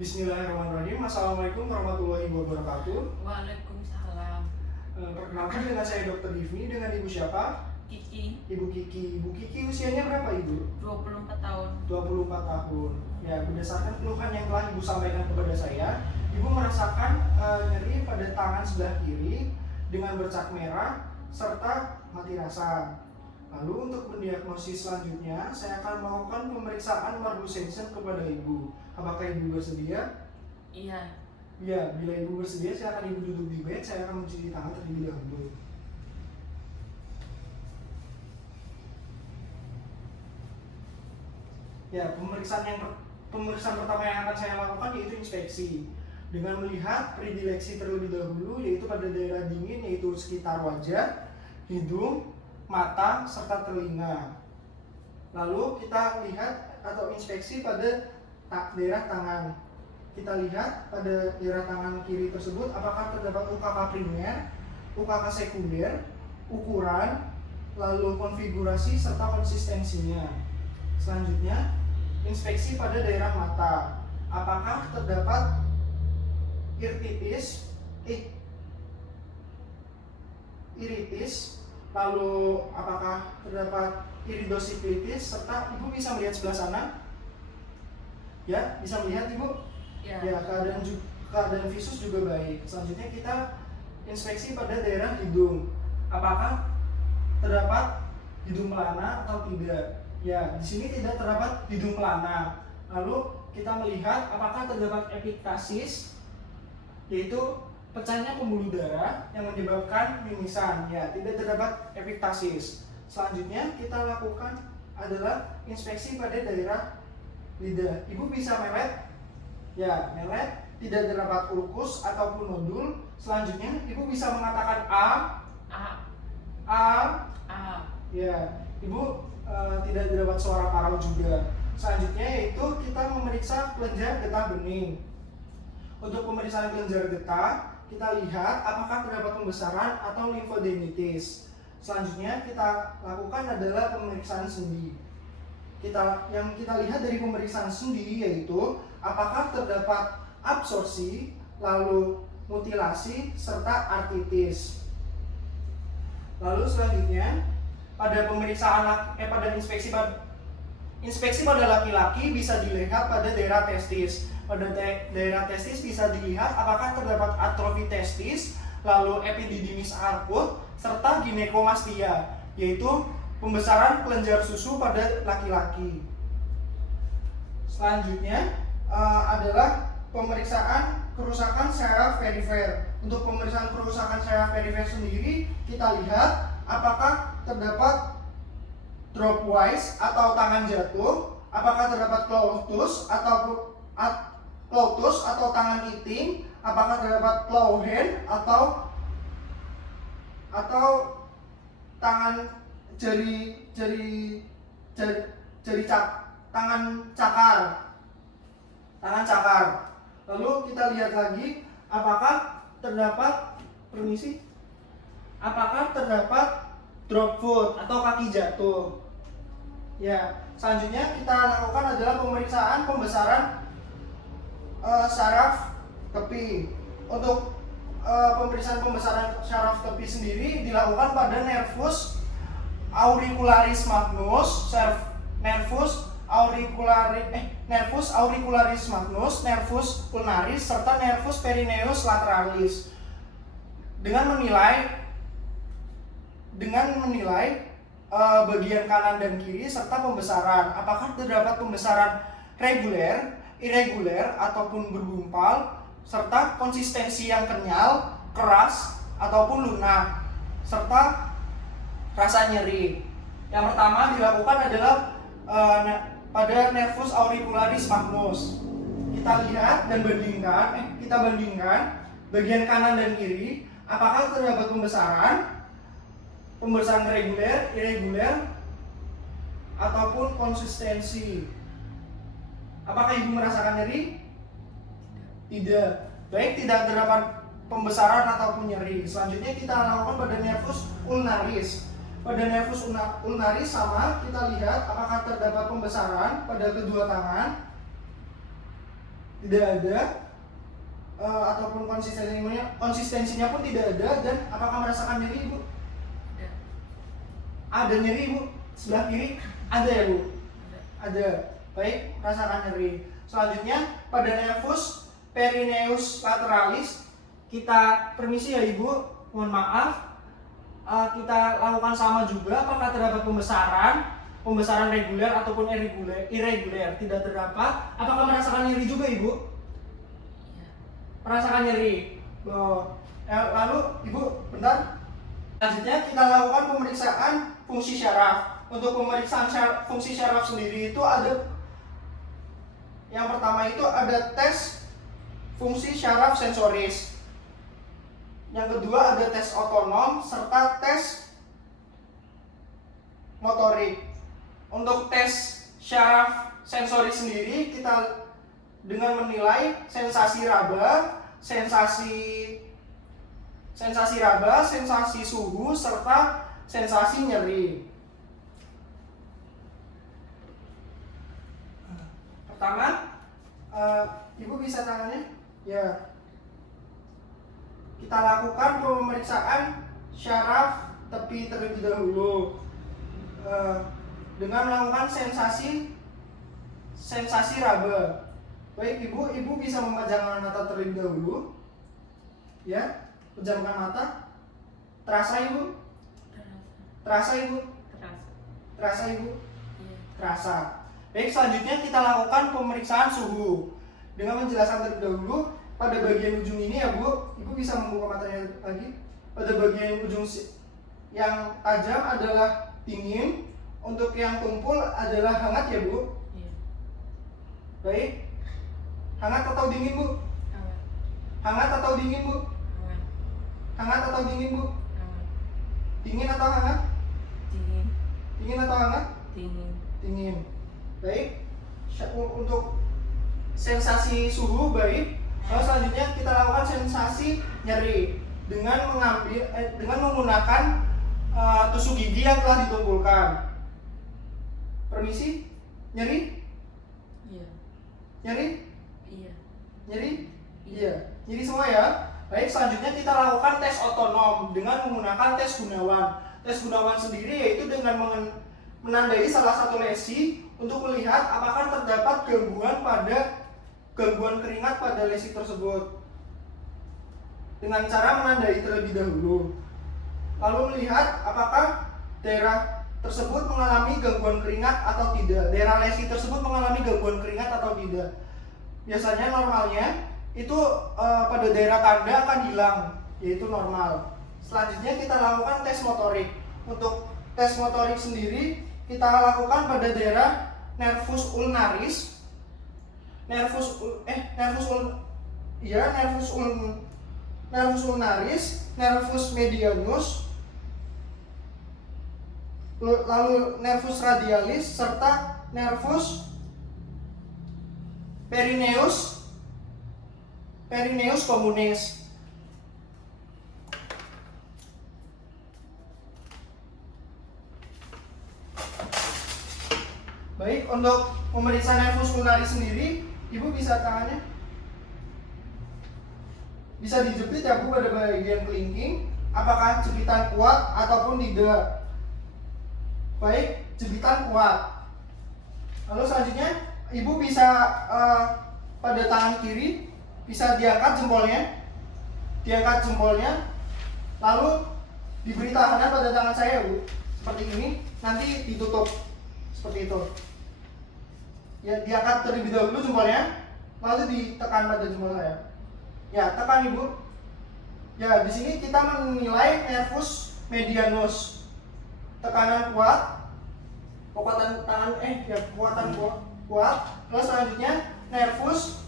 Bismillahirrahmanirrahim. Assalamualaikum warahmatullahi wabarakatuh. Waalaikumsalam. Perkenalkan dengan saya Dr. Divni. Dengan Ibu siapa? Kiki, Ibu Kiki. Ibu Kiki usianya berapa Ibu? 24 tahun. 24 tahun. Ya, berdasarkan keluhan yang telah Ibu sampaikan kepada saya, Ibu merasakan nyeri pada tangan sebelah kiri dengan bercak merah serta mati rasa. Lalu untuk mendiagnosis selanjutnya, saya akan melakukan pemeriksaan Marburg-Simpson kepada Ibu. Apakah Ibu bersedia? Iya. Ya, bila Ibu bersedia, silakan Ibu duduk di bed. Saya akan mencuci tangan terlebih dahulu. Ya, pemeriksaan pertama yang akan saya lakukan yaitu inspeksi. Dengan melihat predileksi terlebih dahulu, yaitu pada daerah dingin, yaitu sekitar wajah, hidung, mata, serta telinga. Lalu kita lihat atau inspeksi pada daerah tangan. Kita lihat pada daerah tangan kiri tersebut apakah terdapat UKK primer, UKK sekunder, ukuran, lalu konfigurasi serta konsistensinya. Selanjutnya, inspeksi pada daerah mata. Apakah terdapat iritis, lalu apakah terdapat iridosiplitis, serta Ibu bisa melihat sebelah sana? Ya, bisa melihat Ibu? Ya. Ya, keadaan visus juga baik. Selanjutnya kita inspeksi pada daerah hidung. Apakah terdapat hidung pelana atau tidak? Ya, di sini tidak terdapat hidung pelana. Lalu kita melihat apakah terdapat epiktasis, yaitu pecahnya pembuluh darah yang menyebabkan mimisan. Ya, tidak terdapat epiktasis. Selanjutnya kita lakukan adalah inspeksi pada daerah lidah. Ibu bisa melet? Ya, melet. Tidak terdapat ulkus ataupun nodul. Selanjutnya Ibu bisa mengatakan A. Ya, Ibu tidak terdapat suara parau juga. Selanjutnya yaitu kita memeriksa kelenjar getah bening. Untuk pemeriksaan kelenjar getah, kita lihat apakah terdapat pembesaran atau limfodenitis. Selanjutnya kita lakukan adalah pemeriksaan sendi. Yang kita lihat dari pemeriksaan sendi yaitu apakah terdapat absorpsi, lalu mutilasi, serta artritis. Lalu selanjutnya pada inspeksi pada laki-laki bisa dilihat pada daerah testis. Pada daerah testis bisa dilihat apakah terdapat atrofi testis, lalu epididymis akut, serta ginekomastia, yaitu pembesaran kelenjar susu pada laki-laki. Selanjutnya adalah pemeriksaan kerusakan syaraf perifer. Untuk pemeriksaan kerusakan syaraf perifer sendiri, kita lihat apakah terdapat dropwise atau tangan jatuh, apakah terdapat clotus atau tangan kiting, apakah terdapat claw hand atau tangan tangan cakar. Lalu kita lihat lagi apakah terdapat drop foot atau kaki jatuh. Ya, selanjutnya kita lakukan adalah pembesaran saraf tepi. Untuk pembesaran saraf tepi sendiri dilakukan pada nervus auricularis magnus, nervus auricularis magnus, nervus ulnaris, serta nervus perineus lateralis. Dengan menilai bagian kanan dan kiri serta pembesaran. Apakah terdapat pembesaran reguler, irreguler, ataupun bergumpal, serta konsistensi yang kenyal, keras, ataupun lunak, serta rasa nyeri. Yang pertama dilakukan adalah pada nervus auricularis magnus. Kita lihat dan bandingkan bagian kanan dan kiri, apakah terdapat pembesaran reguler, irreguler, ataupun konsistensi. Apakah Ibu merasakan nyeri? Tidak. Baik, tidak terdapat pembesaran ataupun nyeri. Selanjutnya kita lakukan pada nervus ulnaris. Pada nervus ulnaris sama, kita lihat apakah terdapat pembesaran pada kedua tangan. tidak ada, ataupun konsistensinya pun tidak ada. Dan apakah merasakan nyeri ibu? Ada. Ada nyeri ibu? Sebelah kiri ada ya bu? Ada. Ada. Baik, rasakan nyeri. Selanjutnya pada nervus perineus lateralis, kita permisi ya ibu, mohon maaf. Kita lakukan sama juga. Apakah terdapat pembesaran reguler ataupun irreguler? Tidak terdapat. Apakah merasakan nyeri juga ibu? Iya. Merasakan nyeri. Lalu ibu, bentar. Selanjutnya kita lakukan pemeriksaan fungsi syaraf. Untuk pemeriksaan fungsi syaraf sendiri itu ada, yang pertama itu ada tes fungsi syaraf sensoris. Yang kedua ada tes otonom serta tes motorik. Untuk tes syaraf sensoris sendiri kita dengan menilai sensasi raba, sensasi suhu serta sensasi nyeri. Pertama, ibu bisa tangannya? Ya. Kita lakukan pemeriksaan syaraf tepi terlebih dahulu dengan melakukan sensasi raba. Baik ibu bisa memejamkan mata terlebih dahulu. Ya, pejamkan mata. Terasa ibu? Terasa ibu? Terasa. Terasa ibu? Iya. Terasa. Baik, selanjutnya kita lakukan pemeriksaan suhu. Dengan menjelaskan terlebih dahulu, pada bagian ujung ini ya bu, ibu bisa membuka matanya lagi. Pada bagian ujung yang tajam adalah dingin, untuk yang tumpul adalah hangat ya bu. Iya. Baik, hangat atau dingin bu? Hangat. Hangat atau dingin bu? Hangat. Hangat atau dingin bu? Hangat. Dingin atau hangat? Dingin. Dingin atau hangat? Dingin. Dingin. Baik, untuk sensasi suhu baik. Lalu selanjutnya kita lakukan sensasi nyeri dengan menggunakan tusuk gigi yang telah ditumpulkan. Permisi, nyeri? Iya. Nyeri? Iya. Nyeri? Iya. Nyeri semua ya. Baik, selanjutnya kita lakukan tes otonom dengan menggunakan tes Gunawan. Tes Gunawan sendiri yaitu dengan menandai salah satu lesi untuk melihat apakah terdapat gangguan keringat pada lesi tersebut dengan cara menandai terlebih dahulu, lalu melihat apakah daerah tersebut mengalami gangguan keringat atau tidak, daerah lesi tersebut mengalami gangguan keringat atau tidak. Biasanya normalnya itu pada daerah tanda akan hilang, yaitu normal. Selanjutnya kita lakukan tes motorik. Untuk tes motorik sendiri kita lakukan pada daerah nervus ulnaris, nervus ulnaris, nervus medianus, lalu nervus radialis serta nervus perineus communis. Baik, untuk memeriksa nervus ulnaris sendiri, ibu bisa tangannya bisa dijepit ya bu pada bagian kelingking. Apakah jepitan kuat ataupun tidak? Baik, jepitan kuat. Lalu selanjutnya ibu bisa pada tangan kiri bisa diangkat jempolnya, lalu diberi tahanan pada tangan saya bu, seperti ini. Nanti ditutup seperti itu. Ya, diangkat terlebih dahulu jempolnya, lalu ditekan pada jempol saya. Ya, tekan ibu. Ya, di sini kita menilai nervus medianus. Tekanan kuat, kekuatan tangan kekuatan kuat. Lalu selanjutnya nervus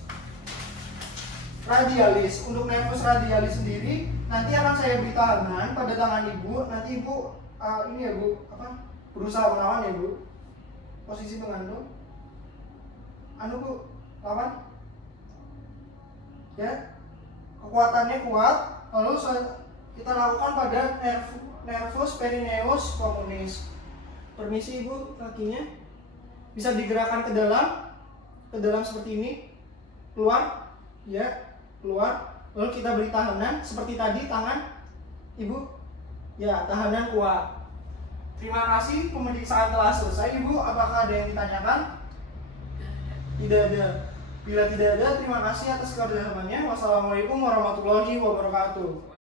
radialis. Untuk nervus radialis sendiri nanti akan saya beri tahanan pada tangan ibu. Nanti ibu ini ya bu, berusaha melawan ya bu. Posisi mengandung. Bu, lawan. Ya. Kekuatannya kuat. Lalu kita lakukan pada nervus perineus communis. Permisi ibu, kakinya bisa digerakkan ke dalam seperti ini. keluar, ya, keluar. Lalu kita beri tahanan seperti tadi, tangan, Ibu, ya, tahanan kuat. Terima kasih, pemeriksaan telah selesai, Ibu. Apakah ada yang ditanyakan? Tidak ada. Bila tidak ada, terima kasih atas kerjasamanya. Wassalamualaikum warahmatullahi wabarakatuh.